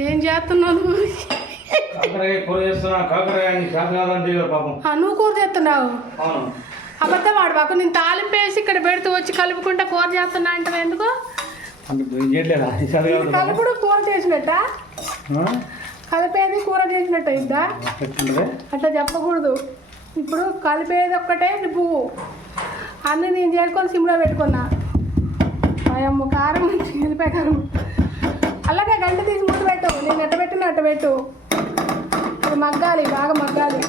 ఏం చేస్తున్నావు నువ్వు? నువ్వు కూర చేస్తున్నావు? అబద్ధం వాడు బాకు. నేను తాలింపు వేసి ఇక్కడ పెడుతూ వచ్చి కలుపుకుంటా కూర చేస్తున్నా అంటే ఎందుకు? కలుపుడు కూర చేసినట్ట, కలిపేది కూర చేసినట్టు అయిందా? అట్లా చెప్పకూడదు. ఇప్పుడు కలిపేది ఒక్కటే పువ్వు అన్నీ నేను చేసుకొని సిమ్లో పెట్టుకున్నా. అమ్మ కారం వెళ్ళిపోయి కారం అలాగే గంట తీసి ముందు పెట్టు. నేను ఎట్ట పెట్టిన అట్ట పెట్టు. అది మగ్గాలి, బాగా మగ్గాలి.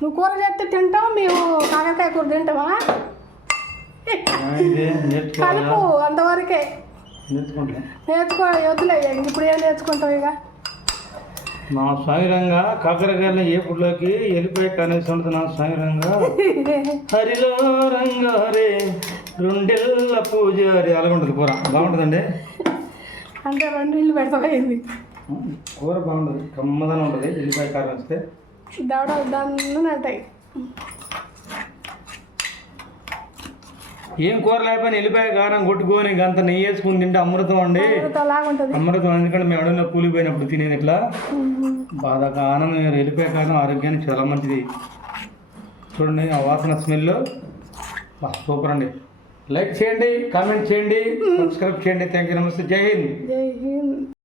నువ్వు కూర చేస్తే తింటావు, మేము కాకరకాయ కూర తింటావా? కలుపు అంతవరకే. నేర్చుకో, వద్దులే. ఇప్పుడు ఏం నేర్చుకుంటావు ఇక? నా సాయిరంగా కాకరకాయలు ఏ పుట్లోకి వెళ్ళిపోయి కనీసం నా సాయిరంగా హరిలో రంగారే రెండేళ్ళ పూజారి అలాగ ఉంటుంది కూర. బాగుంటుందండి. అంటే 2 ఇళ్ళు పెడతాయింది కూర బాగుంటుంది, కమ్మదనం ఉంటుంది. వెళ్ళిపోయి కారం వస్తే దవడ దాన్ని అంటాయి. ఏం కూర లేకపోయినా వెళ్ళిపోయి కారం కొట్టుకొని అంత నెయ్యి వేసుకుని తింటే అమృతం అండి. అమృతం. ఎందుకంటే మేము ఎవడన్నా కూలిపోయినప్పుడు తినేది ఇట్లా బాధక ఆనందం. వెళ్ళిపోయి కారం ఆరోగ్యానికి చాలా మంచిది. చూడండి ఆ వాసన, స్మెల్ సూపర్ అండి. లైక్ చేయండి, కామెంట్ చేయండి, సబ్స్క్రైబ్ చేయండి. థ్యాంక్ యూ, నమస్తే, జై హింద్.